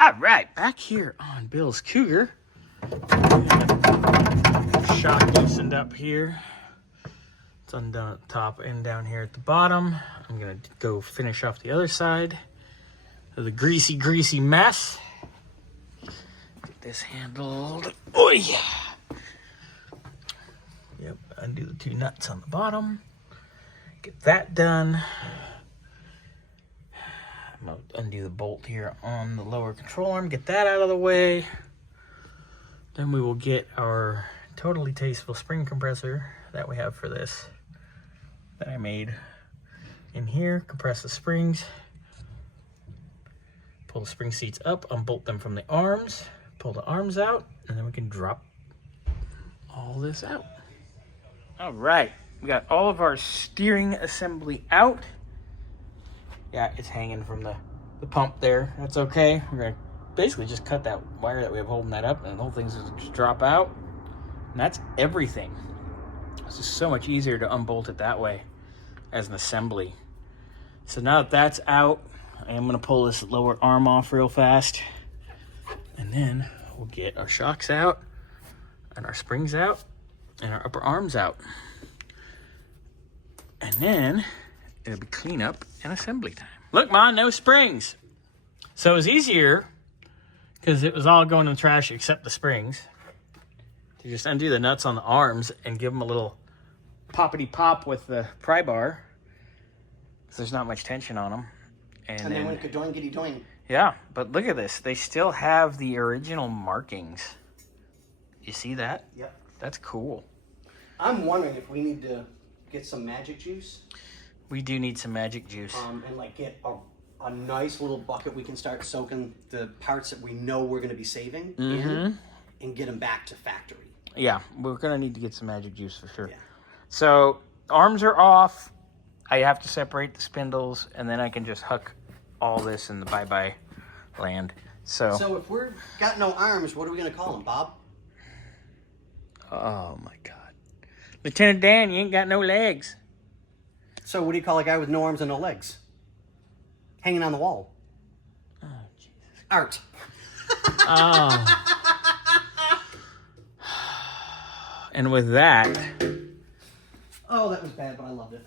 All right, back here on Bill's Cougar. Shock loosened up here. It's undone at the top and down here at the bottom. I'm gonna go finish off the other side of the greasy mess. Get this handled. Oh yeah. Yep, undo the two nuts on the bottom. Get that done. I'm gonna undo the bolt here on the lower control arm, get that out of the way. Then we will get our totally tasteful spring compressor that we have for this, that I made in here. Compress the springs, pull the spring seats up, unbolt them from the arms, pull the arms out, and then we can drop all this out. All right, we got all of our steering assembly out. Yeah, it's hanging from the pump there. That's okay. We're gonna basically just cut that wire that we have holding that up, and the whole thing's gonna just drop out. And that's everything. It's just so much easier to unbolt it that way as an assembly. So now that that's out, I am gonna pull this lower arm off real fast, and then we'll get our shocks out, and our springs out, and our upper arms out. And then it'll be cleanup and assembly time. Look, Ma, no springs. So it was easier, because it was all going in the trash except the springs, to just undo the nuts on the arms and give them a little poppity pop with the pry bar, because there's not much tension on them. And then went ka-doingity doing. Yeah, but look at this. They still have the original markings. You see that? Yep. That's cool. I'm wondering if we need to get some magic juice. We do need some magic juice. And like get a nice little bucket we can start soaking the parts that we know we're going to be saving in, and get them back to factory. Yeah, we're going to need to get some magic juice for sure. Yeah. So arms are off. I have to separate the spindles, and then I can just hook all this in the bye-bye land. So if we're got no arms, what are we going to call them, Bob? Oh my God. Lieutenant Dan, you ain't got no legs. So what do you call a guy with no arms and no legs? Hanging on the wall. Oh, Jesus. Art. Oh. And with that... Oh, that was bad, but I loved it.